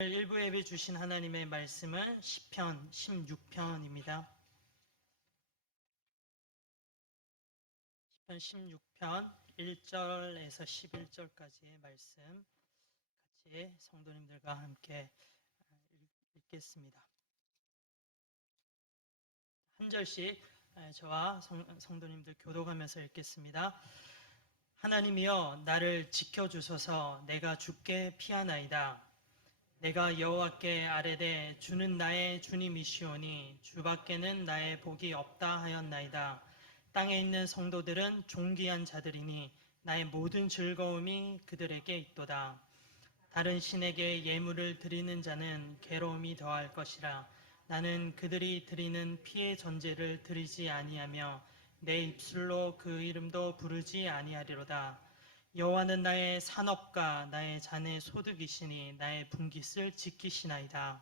일부 예배 주신 하나님의 말씀은 시편 16편입니다. 시편 16편 1절에서 11절까지의 말씀 같이 성도님들과 함께 읽겠습니다. 한 절씩 저와 성도님들 교독하면서 읽겠습니다. 하나님이여 나를 지켜주소서. 내가 주께 피하나이다. 내가 여호와께 아뢰되 주는 나의 주님이시오니 주밖에는 나의 복이 없다 하였나이다. 땅에 있는 성도들은 존귀한 자들이니 나의 모든 즐거움이 그들에게 있도다. 다른 신에게 예물을 드리는 자는 괴로움이 더할 것이라. 나는 그들이 드리는 피의 전제를 드리지 아니하며 내 입술로 그 이름도 부르지 아니하리로다. 여호와는 나의 산업과 나의 잔의 소득이시니 나의 분깃을 지키시나이다.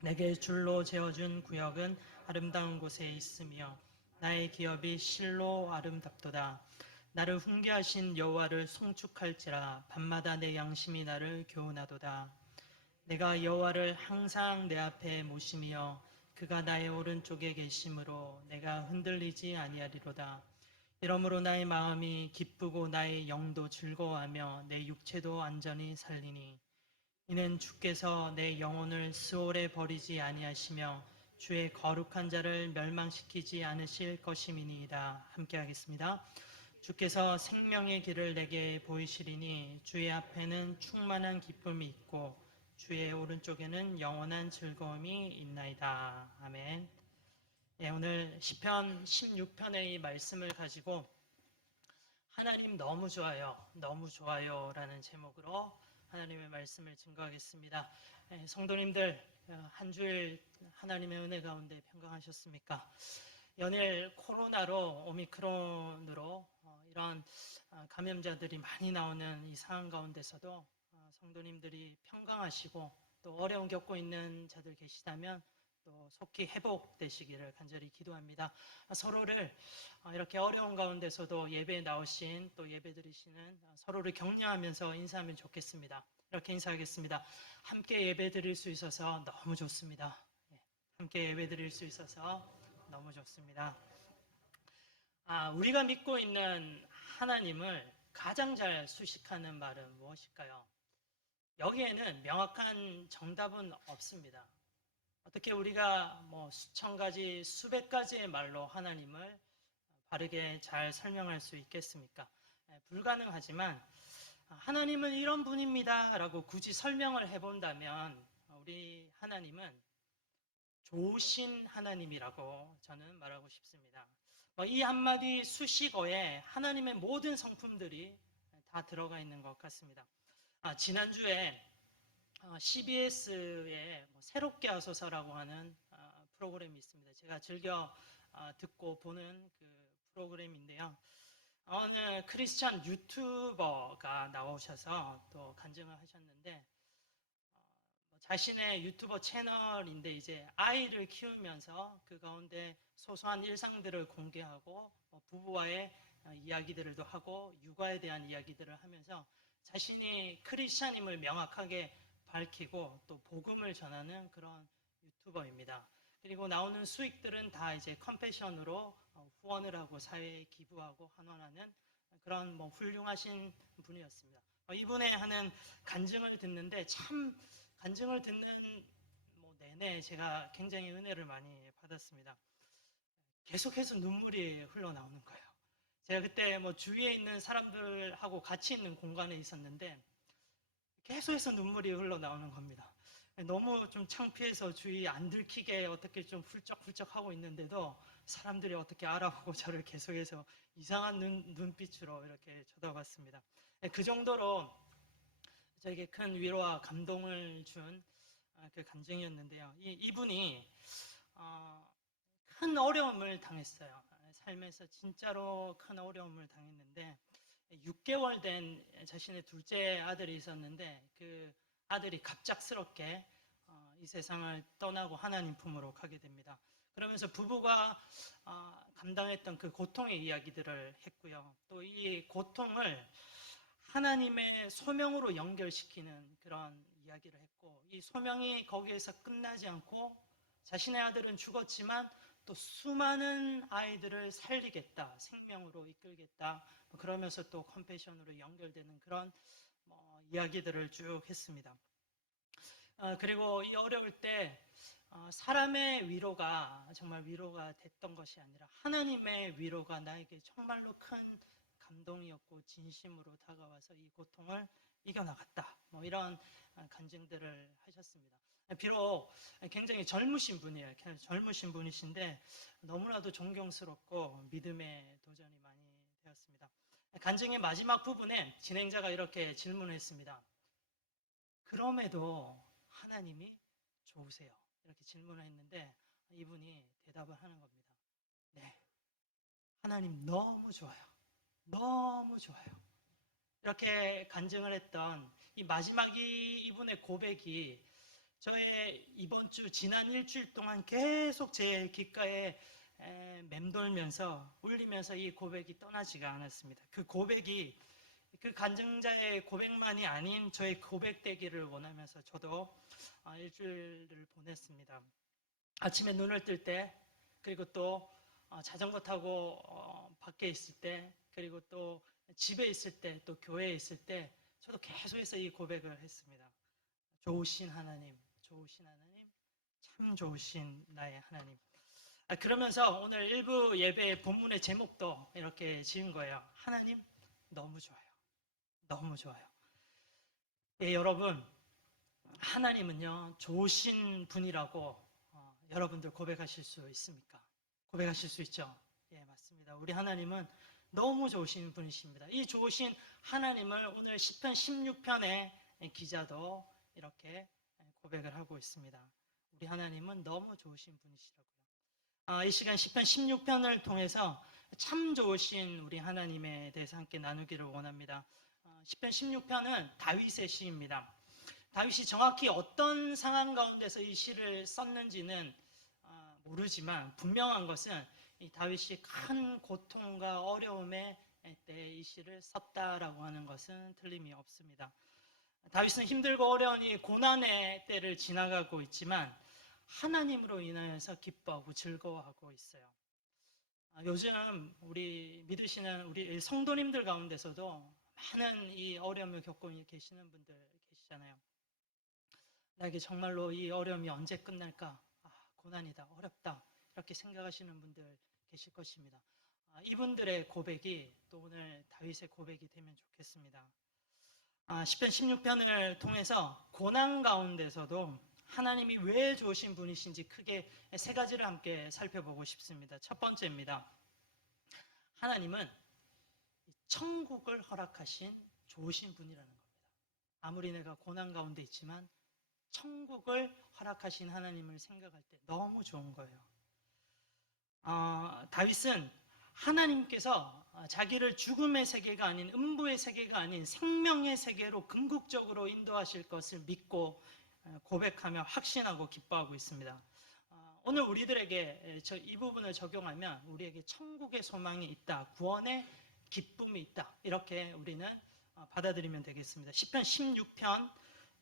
내게 줄로 재어준 구역은 아름다운 곳에 있으며 나의 기업이 실로 아름답도다. 나를 훈계하신 여호와를 송축할지라. 밤마다 내 양심이 나를 교훈하도다. 내가 여호와를 항상 내 앞에 모심이여 그가 나의 오른쪽에 계심으로 내가 흔들리지 아니하리로다. 이러므로 나의 마음이 기쁘고 나의 영도 즐거워하며 내 육체도 안전히 살리니 이는 주께서 내 영혼을 스올에 버리지 아니하시며 주의 거룩한 자를 멸망시키지 않으실 것임이니이다. 함께 하겠습니다. 주께서 생명의 길을 내게 보이시리니 주의 앞에는 충만한 기쁨이 있고 주의 오른쪽에는 영원한 즐거움이 있나이다. 아멘. 오늘 시편 16편의 이 말씀을 가지고 하나님 너무 좋아요, 너무 좋아요 라는 제목으로 하나님의 말씀을 증거하겠습니다. 성도님들 한 주일 하나님의 은혜 가운데 평강하셨습니까? 연일 코로나로 오미크론으로 이런 감염자들이 많이 나오는 이 상황 가운데서도 성도님들이 평강하시고 또 어려움 겪고 있는 자들 계시다면 또 속히 회복되시기를 간절히 기도합니다. 서로를 이렇게 어려운 가운데서도 예배에 나오신 또 예배 드리시는 서로를 격려하면서 인사하면 좋겠습니다. 이렇게 인사하겠습니다. 함께 예배 드릴 수 있어서 너무 좋습니다. 함께 예배 드릴 수 있어서 너무 좋습니다. 우리가 믿고 있는 하나님을 가장 잘 수식하는 말은 무엇일까요? 여기에는 명확한 정답은 없습니다. 어떻게 우리가 수천 가지, 수백 가지의 말로 하나님을 바르게 잘 설명할 수 있겠습니까? 불가능하지만 하나님은 이런 분입니다 라고 굳이 설명을 해본다면 우리 하나님은 좋으신 하나님이라고 저는 말하고 싶습니다. 이 한마디 수식어에 하나님의 모든 성품들이 다 들어가 있는 것 같습니다. 지난주에 CBS에 새롭게 하소서라고 하는 프로그램이 있습니다. 제가 즐겨 듣고 보는 그 프로그램인데요. 어느 크리스천 유튜버가 나오셔서 또 간증을 하셨는데 자신의 유튜버 채널인데 이제 아이를 키우면서 그 가운데 소소한 일상들을 공개하고 부부와의 이야기들도 하고 육아에 대한 이야기들을 하면서 자신이 크리스찬임을 명확하게 밝히고 또 복음을 전하는 그런 유튜버입니다. 그리고 나오는 수익들은 다 이제 컴패션으로 후원을 하고 사회에 기부하고 환원하는 그런 훌륭하신 분이었습니다. 이분의 하는 간증을 듣는데 참 간증을 듣는 내내 제가 굉장히 은혜를 많이 받았습니다. 계속해서 눈물이 흘러나오는 거예요. 제가 그때 주위에 있는 사람들하고 같이 있는 공간에 있었는데 계속해서 눈물이 흘러나오는 겁니다. 너무 좀 창피해서 주위 안 들키게 어떻게 좀 훌쩍훌쩍 하고 있는데도 사람들이 어떻게 알아보고 저를 계속해서 이상한 눈빛으로 이렇게 쳐다봤습니다. 그 정도로 저에게 큰 위로와 감동을 준 그 간증이었는데요. 이분이 큰 어려움을 당했어요. 삶에서 진짜로 큰 어려움을 당했는데 6개월 된 자신의 둘째 아들이 있었는데 그 아들이 갑작스럽게 이 세상을 떠나고 하나님 품으로 가게 됩니다. 그러면서 부부가 감당했던 그 고통의 이야기들을 했고요. 또 이 고통을 하나님의 소명으로 연결시키는 그런 이야기를 했고, 이 소명이 거기에서 끝나지 않고 자신의 아들은 죽었지만 또 수많은 아이들을 살리겠다, 생명으로 이끌겠다, 그러면서 또 컴패션으로 연결되는 그런 이야기들을 쭉 했습니다. 그리고 이 어려울 때 사람의 위로가 정말 위로가 됐던 것이 아니라 하나님의 위로가 나에게 정말로 큰 감동이었고 진심으로 다가와서 이 고통을 이겨나갔다. 이런 간증들을 하셨습니다. 비록 굉장히 젊으신 분이에요. 젊으신 분이신데 너무나도 존경스럽고 믿음의 도전이 많이 되었습니다. 간증의 마지막 부분에 진행자가 이렇게 질문했습니다. 그럼에도 하나님이 좋으세요? 이렇게 질문을 했는데 이분이 대답을 하는 겁니다. 네, 하나님 너무 좋아요. 너무 좋아요. 이렇게 간증을 했던 이 마지막이 이분의 고백이 저의 이번 주 지난 일주일 동안 계속 제 귓가에 맴돌면서 울리면서 이 고백이 떠나지가 않았습니다. 그 고백이 그 간증자의 고백만이 아닌 저의 고백되기를 원하면서 저도 일주일을 보냈습니다. 아침에 눈을 뜰 때, 그리고 또 자전거 타고 밖에 있을 때, 그리고 또 집에 있을 때, 또 교회에 있을 때 저도 계속해서 이 고백을 했습니다. 좋으신 하나님, 좋으신 하나님, 참 좋으신 나의 하나님. 그러면서 오늘 일부 예배 본문의 제목도 이렇게 지은 거예요. 하나님 너무 좋아요. 너무 좋아요. 예, 여러분, 하나님은요, 좋으신 분이라고 여러분들 고백하실 수 있습니까? 고백하실 수 있죠? 예, 맞습니다. 우리 하나님은 너무 좋으신 분이십니다. 이 좋으신 하나님을 오늘 시편 16편의 기자도 이렇게 고백을 하고 있습니다. 우리 하나님은 너무 좋으신 분이시라고요. 이 시간 시편 16편을 통해서 참 좋으신 우리 하나님에 대해서 함께 나누기를 원합니다. 시편 16편은 다윗의 시입니다. 다윗이 정확히 어떤 상황 가운데서 이 시를 썼는지는 모르지만 분명한 것은 이 다윗이 큰 고통과 어려움의 때에 이 시를 썼다라고 하는 것은 틀림이 없습니다. 다윗은 힘들고 어려운 이 고난의 때를 지나가고 있지만 하나님으로 인하여서 기뻐하고 즐거워하고 있어요. 요즘 우리 믿으시는 우리 성도님들 가운데서도 많은 이 어려움을 겪고 계시는 분들 계시잖아요. 나에게 정말로 이 어려움이 언제 끝날까? 고난이다, 어렵다, 이렇게 생각하시는 분들 계실 것입니다. 이분들의 고백이 또 오늘 다윗의 고백이 되면 좋겠습니다. 시편 16편을 통해서 고난 가운데서도 하나님이 왜 좋으신 분이신지 크게 세 가지를 함께 살펴보고 싶습니다. 첫 번째입니다. 하나님은 천국을 허락하신 좋으신 분이라는 겁니다. 아무리 내가 고난 가운데 있지만 천국을 허락하신 하나님을 생각할 때 너무 좋은 거예요. 다윗은 하나님께서 자기를 죽음의 세계가 아닌 음부의 세계가 아닌 생명의 세계로 궁극적으로 인도하실 것을 믿고 고백하며 확신하고 기뻐하고 있습니다. 오늘 우리들에게 이 부분을 적용하면 우리에게 천국의 소망이 있다, 구원의 기쁨이 있다, 이렇게 우리는 받아들이면 되겠습니다. 시편 16편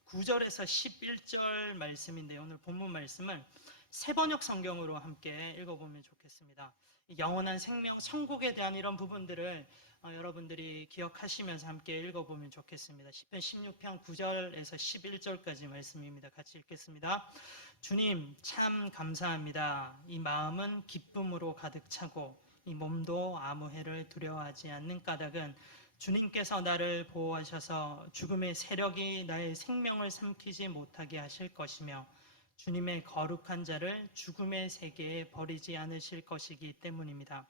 9절에서 11절 말씀인데요. 오늘 본문 말씀을 새번역 성경으로 함께 읽어보면 좋겠습니다. 영원한 생명, 천국에 대한 이런 부분들을 여러분들이 기억하시면서 함께 읽어보면 좋겠습니다. 시편 16편 9절에서 11절까지 말씀입니다. 같이 읽겠습니다. 주님 참 감사합니다. 이 마음은 기쁨으로 가득 차고 이 몸도 아무 해를 두려워하지 않는 까닭은 주님께서 나를 보호하셔서 죽음의 세력이 나의 생명을 삼키지 못하게 하실 것이며 주님의 거룩한 자를 죽음의 세계에 버리지 않으실 것이기 때문입니다.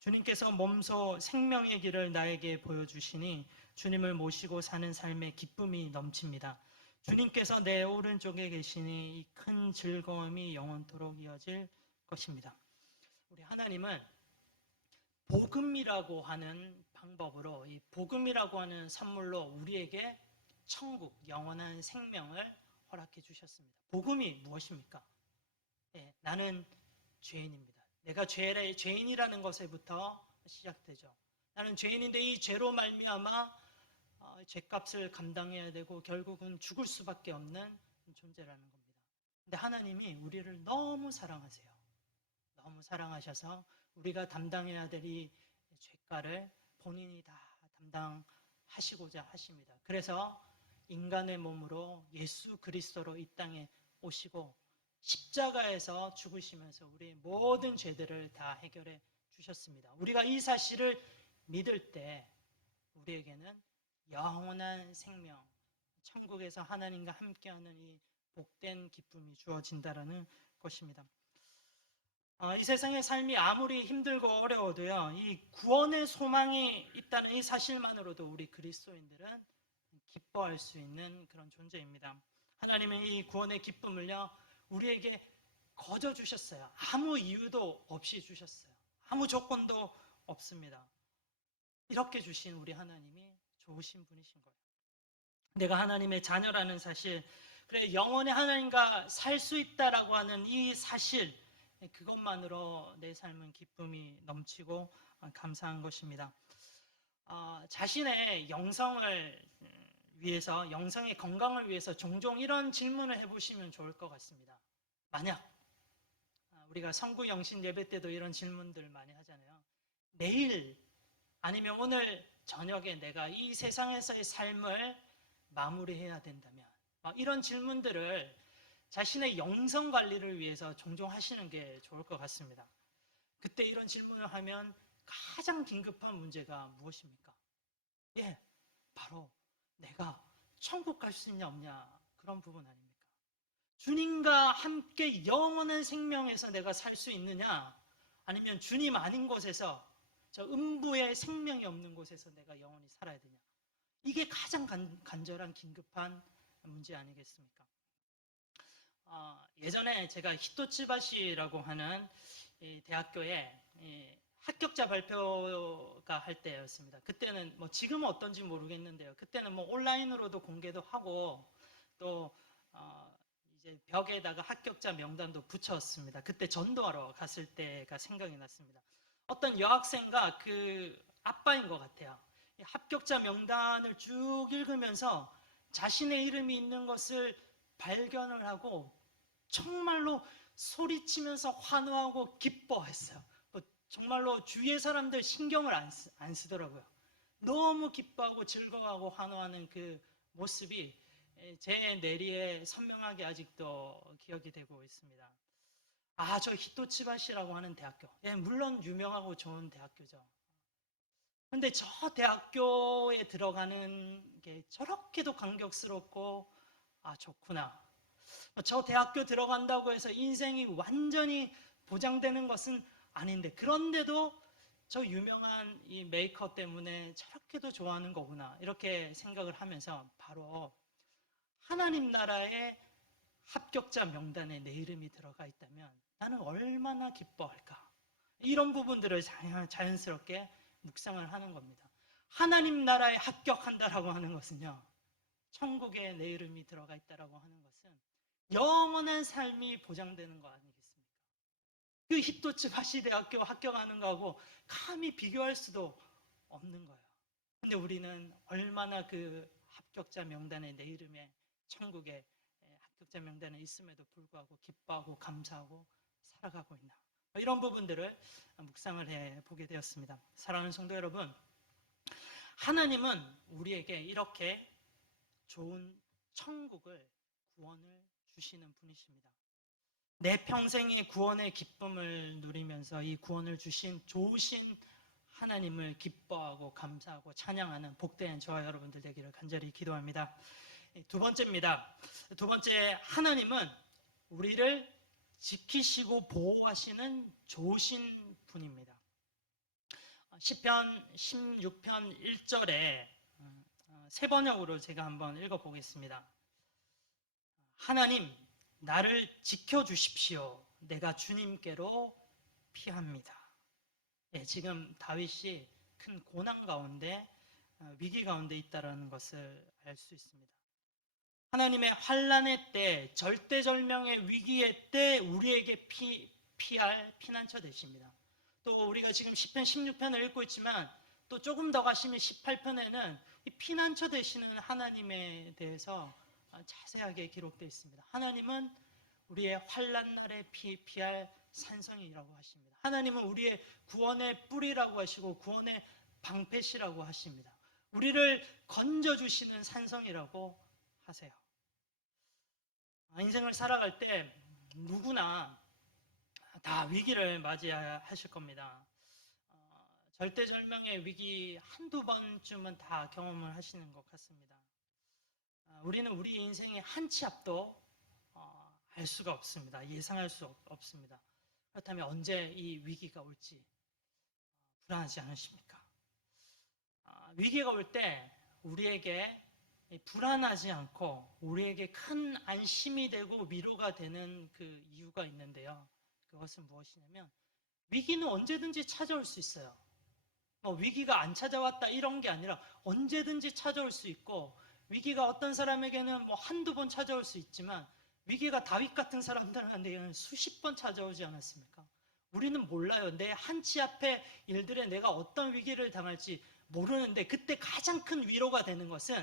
주님께서 몸소 생명의 길을 나에게 보여주시니 주님을 모시고 사는 삶에 기쁨이 넘칩니다. 주님께서 내 오른쪽에 계시니 이 큰 즐거움이 영원토록 이어질 것입니다. 우리 하나님은 복음이라고 하는 방법으로, 이 복음이라고 하는 선물로 우리에게 천국, 영원한 생명을 허락해 주셨습니다. 복음이 무엇입니까? 나는 죄인입니다. 내가 죄인이라는 것에부터 시작되죠. 나는 죄인인데 이 죄로 말미암아 죗값을 감당해야 되고 결국은 죽을 수밖에 없는 존재라는 겁니다. 근데 하나님이 우리를 너무 사랑하세요. 너무 사랑하셔서 우리가 담당해야 될 이 죄가를 본인이 다 담당하시고자 하십니다. 그래서 인간의 몸으로 예수 그리스도로 이 땅에 오시고 십자가에서 죽으시면서 우리의 모든 죄들을 다 해결해 주셨습니다. 우리가 이 사실을 믿을 때 우리에게는 영원한 생명, 천국에서 하나님과 함께하는 이 복된 기쁨이 주어진다라는 것입니다. 이 세상의 삶이 아무리 힘들고 어려워도요, 이 구원의 소망이 있다는 이 사실만으로도 우리 그리스도인들은 기뻐할 수 있는 그런 존재입니다. 하나님은 이 구원의 기쁨을요, 우리에게 거저 주셨어요. 아무 이유도 없이 주셨어요. 아무 조건도 없습니다. 이렇게 주신 우리 하나님이 좋으신 분이신 거예요. 내가 하나님의 자녀라는 사실, 그래 영원히 하나님과 살 수 있다라고 하는 이 사실, 그것만으로 내 삶은 기쁨이 넘치고 감사한 것입니다. 자신의 영성을 위해서, 영성의 건강을 위해서 종종 이런 질문을 해보시면 좋을 것 같습니다. 만약 우리가 성구 영신 예배 때도 이런 질문들 많이 하잖아요. 내일 아니면 오늘 저녁에 내가 이 세상에서의 삶을 마무리해야 된다면, 이런 질문들을 자신의 영성 관리를 위해서 종종 하시는 게 좋을 것 같습니다. 그때 이런 질문을 하면 가장 긴급한 문제가 무엇입니까? 바로 내가 천국 갈 수 있냐 없냐, 그런 부분 아닙니까? 주님과 함께 영원한 생명에서 내가 살 수 있느냐, 아니면 주님 아닌 곳에서, 저 음부의 생명이 없는 곳에서 내가 영원히 살아야 되냐, 이게 가장 간절한 긴급한 문제 아니겠습니까? 예전에 제가 히토츠바시라고 하는 이 대학교에 합격자 발표가 할 때였습니다. 그때는 지금은 어떤지 모르겠는데요. 그때는 온라인으로도 공개도 하고 또 이제 벽에다가 합격자 명단도 붙였습니다. 그때 전도하러 갔을 때가 생각이 났습니다. 어떤 여학생과 그 아빠인 것 같아요. 합격자 명단을 쭉 읽으면서 자신의 이름이 있는 것을 발견을 하고 정말로 소리치면서 환호하고 기뻐했어요. 정말로 주위의 사람들 신경을 안 쓰더라고요. 너무 기뻐하고 즐거워하고 환호하는 그 모습이 제 뇌리에 선명하게 아직도 기억이 되고 있습니다. 저 히토츠바시라고 하는 대학교, 물론 유명하고 좋은 대학교죠. 근데 저 대학교에 들어가는 게 저렇게도 감격스럽고 좋구나. 저 대학교 들어간다고 해서 인생이 완전히 보장되는 것은 아닌데, 그런데도 저 유명한 이 메이커 때문에 저렇게도 좋아하는 거구나, 이렇게 생각을 하면서 바로 하나님 나라의 합격자 명단에 내 이름이 들어가 있다면 나는 얼마나 기뻐할까, 이런 부분들을 자연스럽게 묵상을 하는 겁니다. 하나님 나라에 합격한다라고 하는 것은요, 천국에 내 이름이 들어가 있다라고 하는 것은 영원한 삶이 보장되는 거 아니겠습니까? 그 히토츠바시 대학교 합격하는 거하고 감히 비교할 수도 없는 거예요. 근데 우리는 얼마나 그 합격자 명단에 내 이름에 천국에 합격자 명단에 있음에도 불구하고 기뻐하고 감사하고 살아가고 있나, 이런 부분들을 묵상을 해보게 되었습니다. 사랑하는 성도 여러분, 하나님은 우리에게 이렇게 좋은 천국을, 구원을 주시는 분이십니다. 내 평생의 구원의 기쁨을 누리면서 이 구원을 주신 좋으신 하나님을 기뻐하고 감사하고 찬양하는 복된 저와 여러분들 되기를 간절히 기도합니다. 두 번째입니다. 두 번째, 하나님은 우리를 지키시고 보호하시는 좋으신 분입니다. 시편 16편 1절에 세 번역으로 제가 한번 읽어보겠습니다. 하나님, 나를 지켜주십시오. 내가 주님께로 피합니다. 지금 다윗이 큰 고난 가운데, 위기 가운데 있다는 것을 알 수 있습니다. 하나님의 환난의 때, 절대절명의 위기의 때 우리에게 피할 피난처 되십니다. 또 우리가 지금 시편 16편을 읽고 있지만 또 조금 더 가시면 18편에는 이 피난처 되시는 하나님에 대해서 자세하게 기록되어 있습니다. 하나님은 우리의 환난 날에 피할 산성이라고 하십니다. 하나님은 우리의 구원의 뿌리라고 하시고 구원의 방패시라고 하십니다. 우리를 건져주시는 산성이라고 하세요. 인생을 살아갈 때 누구나 다 위기를 맞이하실 겁니다. 절대절명의 위기 한두 번쯤은 다 경험을 하시는 것 같습니다. 우리는 우리 인생의 한 치 앞도 알 수가 없습니다. 예상할 수 없습니다. 그렇다면 언제 이 위기가 올지 불안하지 않으십니까? 위기가 올 때 우리에게 불안하지 않고 우리에게 큰 안심이 되고 위로가 되는 그 이유가 있는데요. 그것은 무엇이냐면 위기는 언제든지 찾아올 수 있어요. 위기가 안 찾아왔다 이런 게 아니라 언제든지 찾아올 수 있고 위기가 어떤 사람에게는 한두 번 찾아올 수 있지만 위기가 다윗 같은 사람들한테는 수십 번 찾아오지 않았습니까? 우리는 몰라요. 내 한 치 앞에 일들에 내가 어떤 위기를 당할지 모르는데 그때 가장 큰 위로가 되는 것은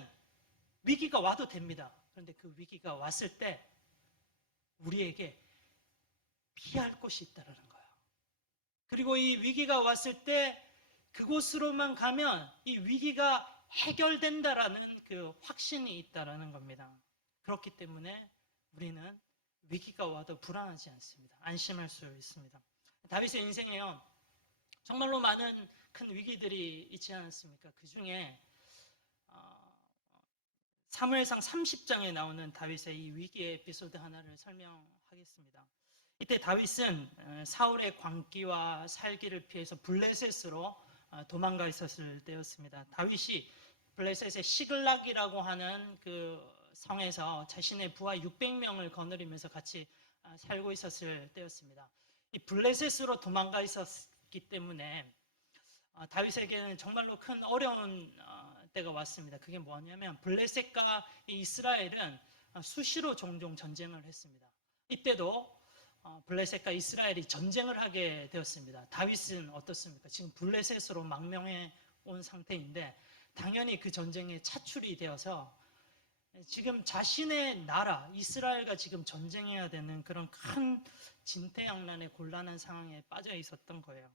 위기가 와도 됩니다. 그런데 그 위기가 왔을 때 우리에게 피할 곳이 있다는 거예요. 그리고 이 위기가 왔을 때 그곳으로만 가면 이 위기가 해결된다라는 그 확신이 있다라는 겁니다. 그렇기 때문에 우리는 위기가 와도 불안하지 않습니다. 안심할 수 있습니다. 다윗의 인생에요. 정말로 많은 큰 위기들이 있지 않았습니까? 그 중에 사무엘상 30장에 나오는 다윗의 이 위기의 에피소드 하나를 설명하겠습니다. 이때 다윗은 사울의 광기와 살기를 피해서 블레셋으로 도망가 있었을 때였습니다. 다윗이 블레셋의 시글락이라고 하는 그 성에서 자신의 부하 600명을 거느리면서 같이 살고 있었을 때였습니다. 이 블레셋으로 도망가 있었기 때문에 다윗에게는 정말로 큰 어려운 때가 왔습니다. 그게 뭐냐면 블레셋과 이스라엘은 수시로 종종 전쟁을 했습니다. 이때도 블레셋과 이스라엘이 전쟁을 하게 되었습니다. 다윗은 어떻습니까? 지금 블레셋으로 망명해 온 상태인데 당연히 그 전쟁에 차출이 되어서 지금 자신의 나라 이스라엘과 지금 전쟁해야 되는 그런 큰 진퇴양난의 곤란한 상황에 빠져 있었던 거예요.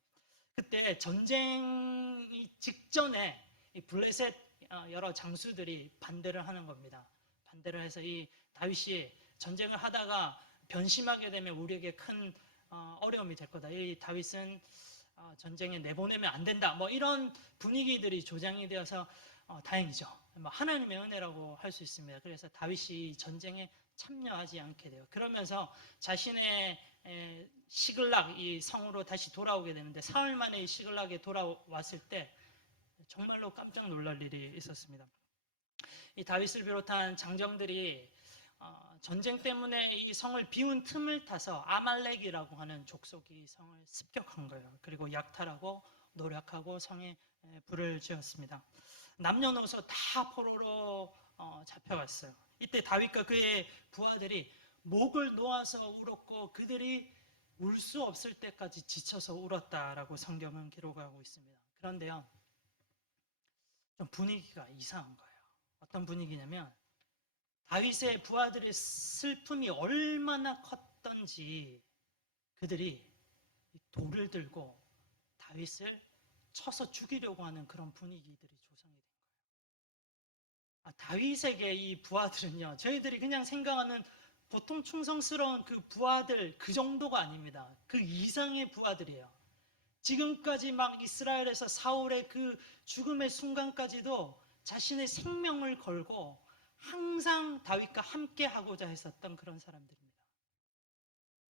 그때 전쟁이 직전에 이 블레셋 여러 장수들이 반대를 하는 겁니다. 반대를 해서 이 다윗이 전쟁을 하다가 변심하게 되면 우리에게 큰 어려움이 될 거다. 이 다윗은 전쟁에 내보내면 안 된다. 이런 분위기들이 조장이 되어서 다행이죠. 하나님의 은혜라고 할 수 있습니다. 그래서 다윗이 전쟁에 참여하지 않게 돼요. 그러면서 자신의 시글락 이 성으로 다시 돌아오게 되는데 사흘 만에 이 시글락에 돌아왔을 때 정말로 깜짝 놀랄 일이 있었습니다. 이 다윗을 비롯한 장정들이 전쟁 때문에 이 성을 비운 틈을 타서 아말렉이라고 하는 족속이 성을 습격한 거예요. 그리고 약탈하고 노략하고 성에 불을 지었습니다. 남녀노소 다 포로로 잡혀갔어요. 이때 다윗과 그의 부하들이 목을 놓아서 울었고 그들이 울 수 없을 때까지 지쳐서 울었다라고 성경은 기록하고 있습니다. 그런데요, 좀 분위기가 이상한 거예요. 어떤 분위기냐면 다윗의 부하들의 슬픔이 얼마나 컸던지 그들이 돌을 들고 다윗을 쳐서 죽이려고 하는 그런 분위기들이 조성이 된 거예요. 다윗에게 이 부하들은요, 저희들이 그냥 생각하는 보통 충성스러운 그 부하들 그 정도가 아닙니다. 그 이상의 부하들이에요. 지금까지 막 이스라엘에서 사울의 그 죽음의 순간까지도 자신의 생명을 걸고 항상 다윗과 함께 하고자 했었던 그런 사람들입니다.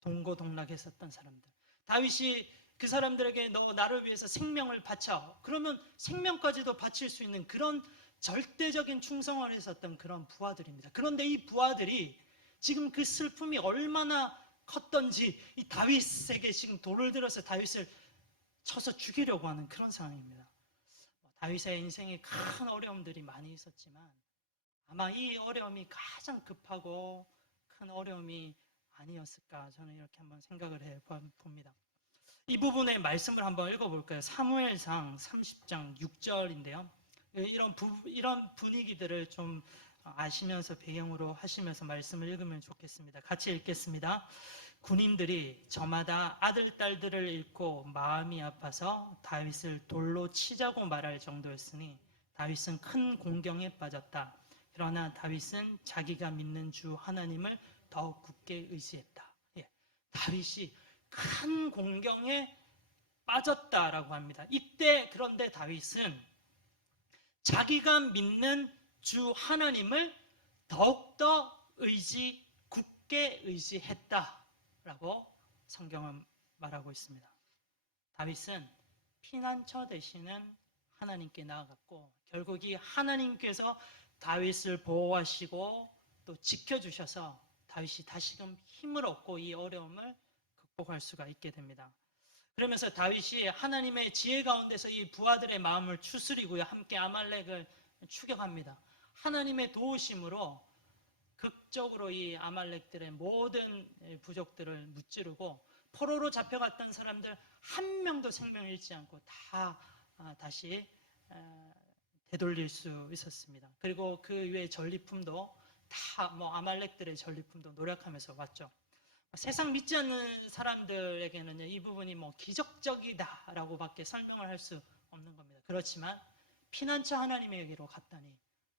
동고동락했었던 사람들. 다윗이 그 사람들에게 너 나를 위해서 생명을 바쳐. 그러면 생명까지도 바칠 수 있는 그런 절대적인 충성을 했었던 그런 부하들입니다. 그런데 이 부하들이 지금 그 슬픔이 얼마나 컸던지 이 다윗에게 지금 돌을 들어서 다윗을 쳐서 죽이려고 하는 그런 상황입니다. 다윗의 인생에 큰 어려움들이 많이 있었지만 아마 이 어려움이 가장 급하고 큰 어려움이 아니었을까 저는 이렇게 한번 생각을 해봅니다. 이 부분의 말씀을 한번 읽어볼까요? 사무엘상 30장 6절인데요. 이런 분위기들을 좀 아시면서 배경으로 하시면서 말씀을 읽으면 좋겠습니다. 같이 읽겠습니다. 군인들이 저마다 아들, 딸들을 잃고 마음이 아파서 다윗을 돌로 치자고 말할 정도였으니 다윗은 큰 공경에 빠졌다. 그러나 다윗은 자기가 믿는 주 하나님을 더욱 굳게 의지했다. 예, 다윗이 큰 공경에 빠졌다라고 합니다. 이때 그런데 다윗은 자기가 믿는 주 하나님을 더욱더 굳게 의지했다라고 성경은 말하고 있습니다. 다윗은 피난처 되시는 하나님께 나아갔고 결국 이 하나님께서 다윗을 보호하시고 또 지켜주셔서 다윗이 다시금 힘을 얻고 이 어려움을 극복할 수가 있게 됩니다. 그러면서 다윗이 하나님의 지혜 가운데서 이 부하들의 마음을 추스리고요. 함께 아말렉을 추격합니다. 하나님의 도우심으로 극적으로 이 아말렉들의 모든 부족들을 무찌르고 포로로 잡혀갔던 사람들 한 명도 생명을 잃지 않고 다 다시 되돌릴 수 있었습니다. 그리고 그 외의 전리품도 다 아말렉들의 전리품도 노력하면서 왔죠. 세상 믿지 않는 사람들에게는 이 부분이 기적적이다라고 밖에 설명을 할 수 없는 겁니다. 그렇지만 피난처 하나님에게로 갔더니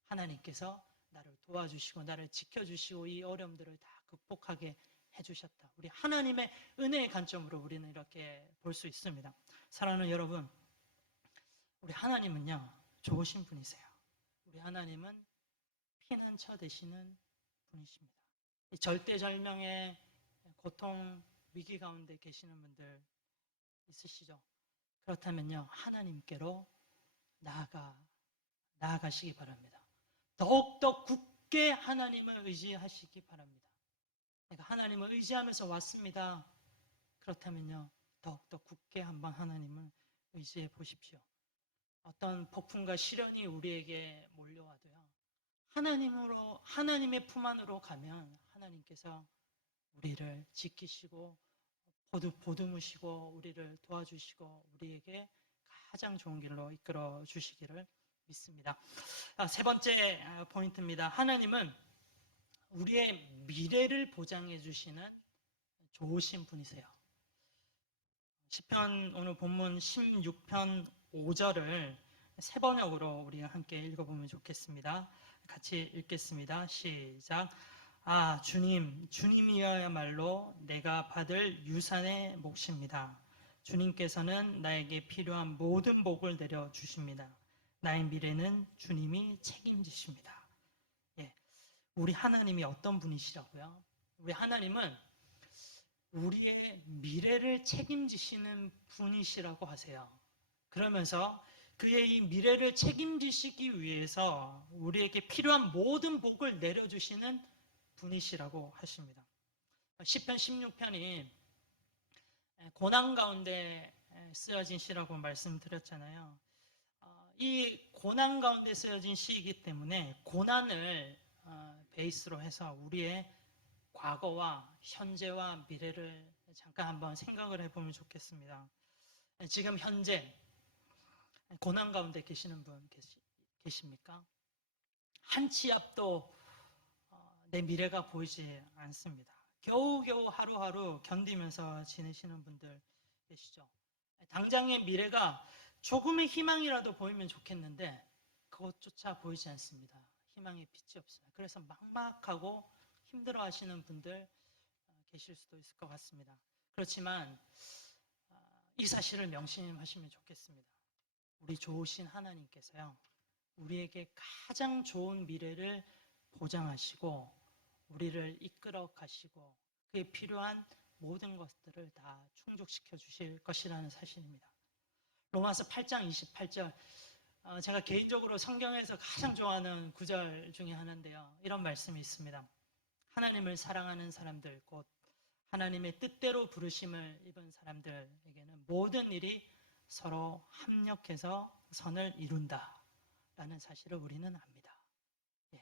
하나님께서 나를 도와주시고 나를 지켜주시고 이 어려움들을 다 극복하게 해주셨다. 우리 하나님의 은혜의 관점으로 우리는 이렇게 볼 수 있습니다. 사랑하는 여러분, 우리 하나님은요 좋으신 분이세요. 우리 하나님은 피난처 되시는 분이십니다. 이 절대절명의 고통, 위기 가운데 계시는 분들 있으시죠? 그렇다면요, 하나님께로 나아가시기 바랍니다. 더욱더 굳게 하나님을 의지하시기 바랍니다. 내가 하나님을 의지하면서 왔습니다. 그렇다면요, 더욱더 굳게 한번 하나님을 의지해 보십시오. 어떤 폭풍과 시련이 우리에게 몰려와도요, 하나님의 품 안으로 가면 하나님께서 우리를 지키시고 보듬으시고 우리를 도와주시고 우리에게 가장 좋은 길로 이끌어 주시기를 믿습니다. 세 번째 포인트입니다. 하나님은 우리의 미래를 보장해 주시는 좋으신 분이세요. 시편 오늘 본문 16편 5절을 세 번역으로 우리가 함께 읽어보면 좋겠습니다. 같이 읽겠습니다. 시작. 주님이야말로 내가 받을 유산의 몫입니다. 주님께서는 나에게 필요한 모든 복을 내려주십니다. 나의 미래는 주님이 책임지십니다. 예, 우리 하나님이 어떤 분이시라고요? 우리 하나님은 우리의 미래를 책임지시는 분이시라고 하세요. 그러면서 그의 이 미래를 책임지시기 위해서 우리에게 필요한 모든 복을 내려주시는 분이시라고 하십니다. 시편 16편이 고난 가운데 쓰여진 시라고 말씀드렸잖아요. 이 고난 가운데 쓰여진 시이기 때문에 고난을 베이스로 해서 우리의 과거와 현재와 미래를 잠깐 한번 생각을 해보면 좋겠습니다. 지금 현재 고난 가운데 계시는 분 계십니까? 한 치 앞도 내 미래가 보이지 않습니다. 겨우겨우 하루하루 견디면서 지내시는 분들 계시죠? 당장의 미래가 조금의 희망이라도 보이면 좋겠는데 그것조차 보이지 않습니다. 희망의 빛이 없어요. 그래서 막막하고 힘들어하시는 분들 계실 수도 있을 것 같습니다. 그렇지만 이 사실을 명심하시면 좋겠습니다. 우리 좋으신 하나님께서요, 우리에게 가장 좋은 미래를 보장하시고 우리를 이끌어 가시고 그에 필요한 모든 것들을 다 충족시켜 주실 것이라는 사실입니다. 로마서 8장 28절, 제가 개인적으로 성경에서 가장 좋아하는 구절 중에 하나인데요. 이런 말씀이 있습니다. 하나님을 사랑하는 사람들, 곧 하나님의 뜻대로 부르심을 입은 사람들에게는 모든 일이 서로 합력해서 선을 이룬다 라는 사실을 우리는 압니다. 예.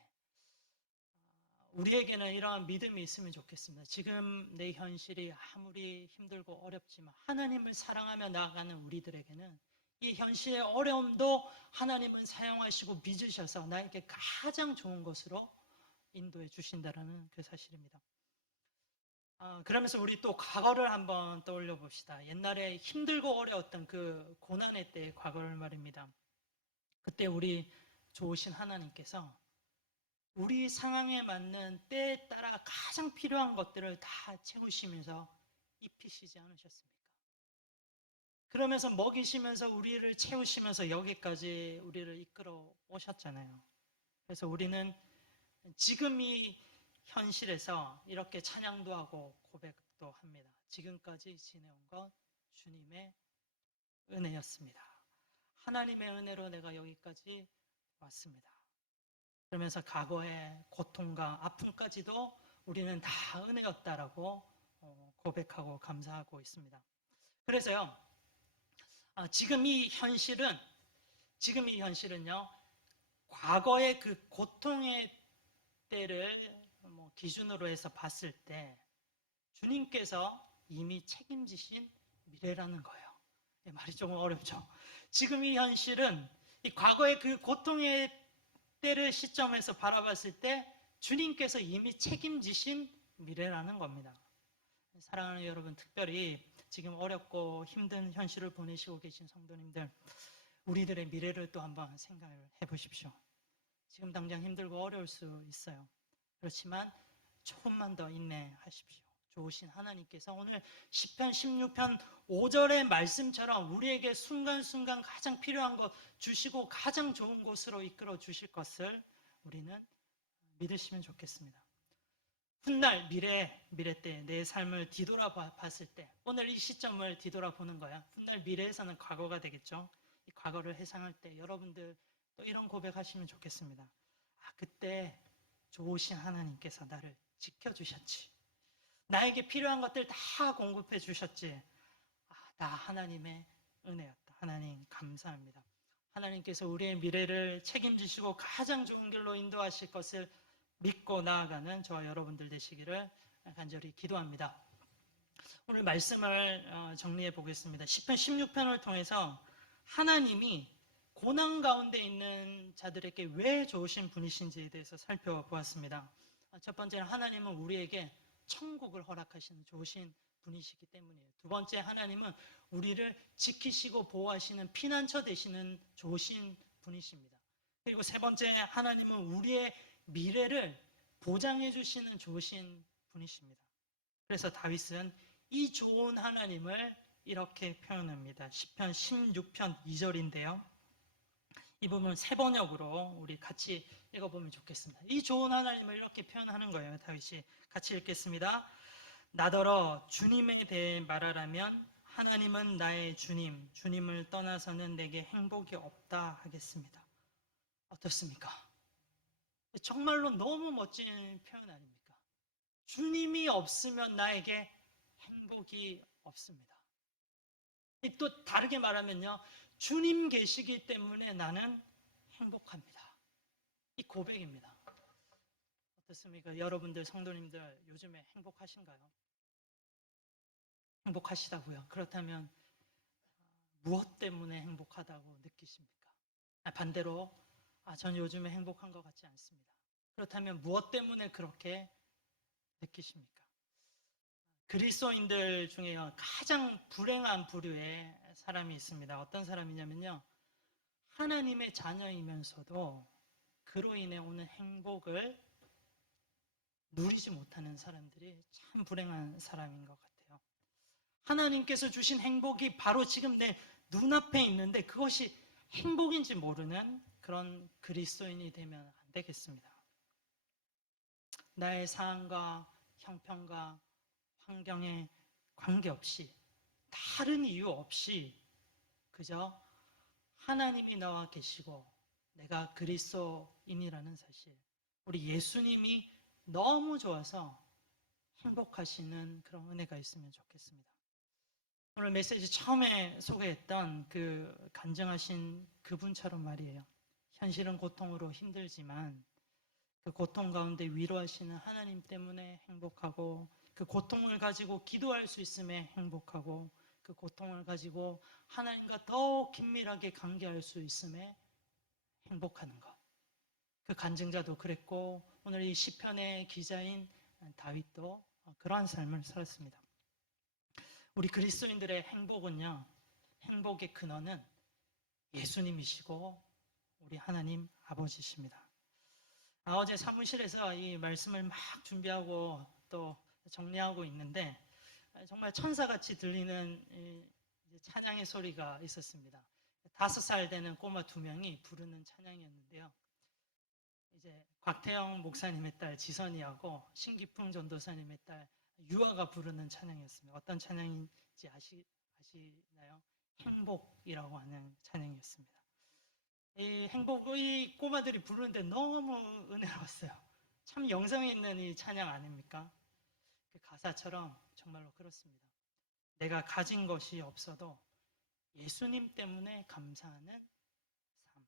우리에게는 이러한 믿음이 있으면 좋겠습니다. 지금 내 현실이 아무리 힘들고 어렵지만 하나님을 사랑하며 나아가는 우리들에게는 이 현실의 어려움도 하나님은 사용하시고 빚으셔서 나에게 가장 좋은 것으로 인도해 주신다라는 그 사실입니다. 그러면서 우리 또 과거를 한번 떠올려 봅시다. 옛날에 힘들고 어려웠던 그 고난의 때의 과거를 말입니다. 그때 우리 좋으신 하나님께서 우리 상황에 맞는 때에 따라 가장 필요한 것들을 다 채우시면서 입히시지 않으셨습니까? 그러면서 먹이시면서 우리를 채우시면서 여기까지 우리를 이끌어 오셨잖아요. 그래서 우리는 지금 이 현실에서 이렇게 찬양도 하고 고백도 합니다. 지금까지 지내온 것 주님의 은혜였습니다. 하나님의 은혜로 내가 여기까지 왔습니다. 그러면서 과거의 고통과 아픔까지도 우리는 다 은혜였다라고 고백하고 감사하고 있습니다. 그래서요, 지금 이 현실은요, 과거의 그 고통의 때를 기준으로 해서 봤을 때 주님께서 이미 책임지신 미래라는 거예요. 말이 조금 어렵죠. 지금 이 현실은 이 과거의 그 고통의 때를 시점에서 바라봤을 때 주님께서 이미 책임지신 미래라는 겁니다. 사랑하는 여러분, 특별히 지금 어렵고 힘든 현실을 보내시고 계신 성도님들, 우리들의 미래를 또 한번 생각을 해보십시오. 지금 당장 힘들고 어려울 수 있어요. 그렇지만 조금만 더 인내하십시오. 좋으신 하나님께서 오늘 시편 16편 5절의 말씀처럼 우리에게 순간순간 가장 필요한 것 주시고 가장 좋은 곳으로 이끌어 주실 것을 우리는 믿으시면 좋겠습니다. 훗날 미래 때 내 삶을 뒤돌아봤을 때 오늘 이 시점을 뒤돌아보는 거야. 훗날 미래에서는 과거가 되겠죠. 이 과거를 회상할 때 여러분들 또 이런 고백하시면 좋겠습니다. 그때 좋으신 하나님께서 나를 지켜주셨지. 나에게 필요한 것들 다 공급해 주셨지. 나 하나님의 은혜였다. 하나님 감사합니다. 하나님께서 우리의 미래를 책임지시고 가장 좋은 길로 인도하실 것을 믿고 나아가는 저와 여러분들 되시기를 간절히 기도합니다. 오늘 말씀을 정리해 보겠습니다. 시편 16편을 통해서 하나님이 고난 가운데 있는 자들에게 왜 좋으신 분이신지에 대해서 살펴보았습니다. 첫 번째는 하나님은 우리에게 천국을 허락하시는 좋으신 분이시기 때문이에요. 두 번째, 하나님은 우리를 지키시고 보호하시는 피난처 되시는 좋으신 분이십니다. 그리고 세 번째, 하나님은 우리의 미래를 보장해 주시는 좋으신 분이십니다. 그래서 다윗은 이 좋은 하나님을 이렇게 표현합니다. 시편 16편 2절인데요. 이 부분 세 번역으로 우리 같이 읽어보면 좋겠습니다. 이 좋은 하나님을 이렇게 표현하는 거예요. 다윗이 같이 읽겠습니다. 나더러 주님에 대해 말하라면 하나님은 나의 주님, 주님을 떠나서는 내게 행복이 없다 하겠습니다. 어떻습니까? 정말로 너무 멋진 표현 아닙니까? 주님이 없으면 나에게 행복이 없습니다. 또 다르게 말하면요, 주님 계시기 때문에 나는 행복합니다. 이 고백입니다. 어떻습니까? 여러분들 성도님들 요즘에 행복하신가요? 행복하시다고요? 그렇다면 무엇 때문에 행복하다고 느끼십니까? 반대로 전 요즘에 행복한 것 같지 않습니다. 그렇다면 무엇 때문에 그렇게 느끼십니까? 그리스도인들 중에 가장 불행한 부류의 사람이 있습니다. 어떤 사람이냐면요, 하나님의 자녀이면서도 그로 인해 오는 행복을 누리지 못하는 사람들이 참 불행한 사람인 것 같아요. 하나님께서 주신 행복이 바로 지금 내 눈앞에 있는데 그것이 행복인지 모르는 그런 그리스도인이 되면 안 되겠습니다. 나의 상황과 형편과 환경에 관계없이 다른 이유 없이 그저 하나님이 나와 계시고 내가 그리스도인이라는 사실, 우리 예수님이 너무 좋아서 행복하시는 그런 은혜가 있으면 좋겠습니다. 오늘 메시지 처음에 소개했던 그 간증하신 그분처럼 말이에요. 현실은 고통으로 힘들지만 그 고통 가운데 위로하시는 하나님 때문에 행복하고 그 고통을 가지고 기도할 수 있음에 행복하고 그 고통을 가지고 하나님과 더 긴밀하게 관계할 수 있음에 행복하는 것. 그 간증자도 그랬고 오늘 이 시편의 기자인 다윗도 그러한 삶을 살았습니다. 우리 그리스도인들의 행복은요, 행복의 근원은 예수님이시고 우리 하나님 아버지십니다. 어제 사무실에서 이 말씀을 막 준비하고 또 정리하고 있는데 정말 천사같이 들리는 찬양의 소리가 있었습니다. 5살 되는 꼬마 2명이 부르는 찬양이었는데요. 이제 곽태영 목사님의 딸 지선이하고 신기풍 전도사님의 딸 유아가 부르는 찬양이었습니다. 어떤 찬양인지 아시나요? 행복이라고 하는 찬양이었습니다. 이 행복의 꼬마들이 부르는데 너무 은혜로웠어요. 참 영성이 있는 이 찬양 아닙니까? 그 가사처럼 정말로 그렇습니다. 내가 가진 것이 없어도 예수님 때문에 감사하는 삶.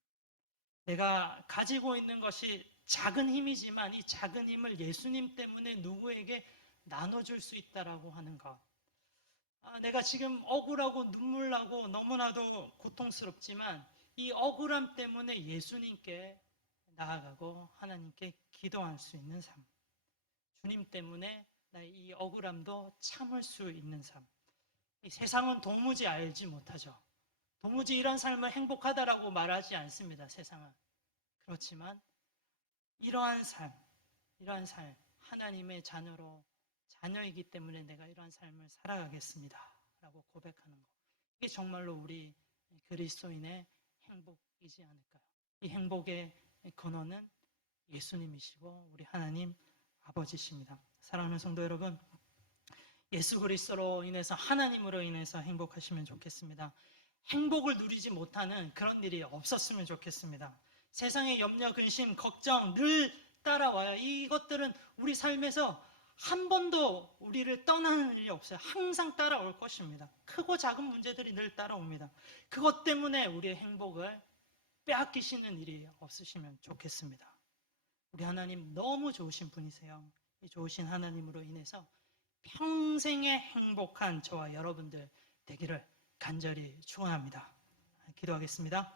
내가 가지고 있는 것이 작은 힘이지만 이 작은 힘을 예수님 때문에 누구에게 나눠줄 수 있다라고 하는 것. 내가 지금 억울하고 눈물 나고 너무나도 고통스럽지만 이 억울함 때문에 예수님께 나아가고 하나님께 기도할 수 있는 삶. 주님 때문에 나의 이 억울함도 참을 수 있는 삶. 이 세상은 도무지 알지 못하죠. 도무지 이런 삶을 행복하다라고 말하지 않습니다. 세상은. 그렇지만 이러한 삶, 하나님의 자녀이기 때문에 내가 이러한 삶을 살아가겠습니다. 라고 고백하는 것. 이게 정말로 우리 그리스도인의 행복이지 않을까요? 이 행복의 근원은 예수님이시고 우리 하나님 아버지십니다. 사랑하는 성도 여러분, 예수 그리스도로 인해서 하나님으로 인해서 행복하시면 좋겠습니다. 행복을 누리지 못하는 그런 일이 없었으면 좋겠습니다. 세상의 염려, 근심, 걱정 늘 따라와요. 이것들은 우리 삶에서 한 번도 우리를 떠나는 일이 없어요. 항상 따라올 것입니다. 크고 작은 문제들이 늘 따라옵니다. 그것 때문에 우리의 행복을 빼앗기시는 일이 없으시면 좋겠습니다. 우리 하나님 너무 좋으신 분이세요. 이 좋으신 하나님으로 인해서 평생의 행복한 저와 여러분들 되기를 간절히 축원합니다. 기도하겠습니다.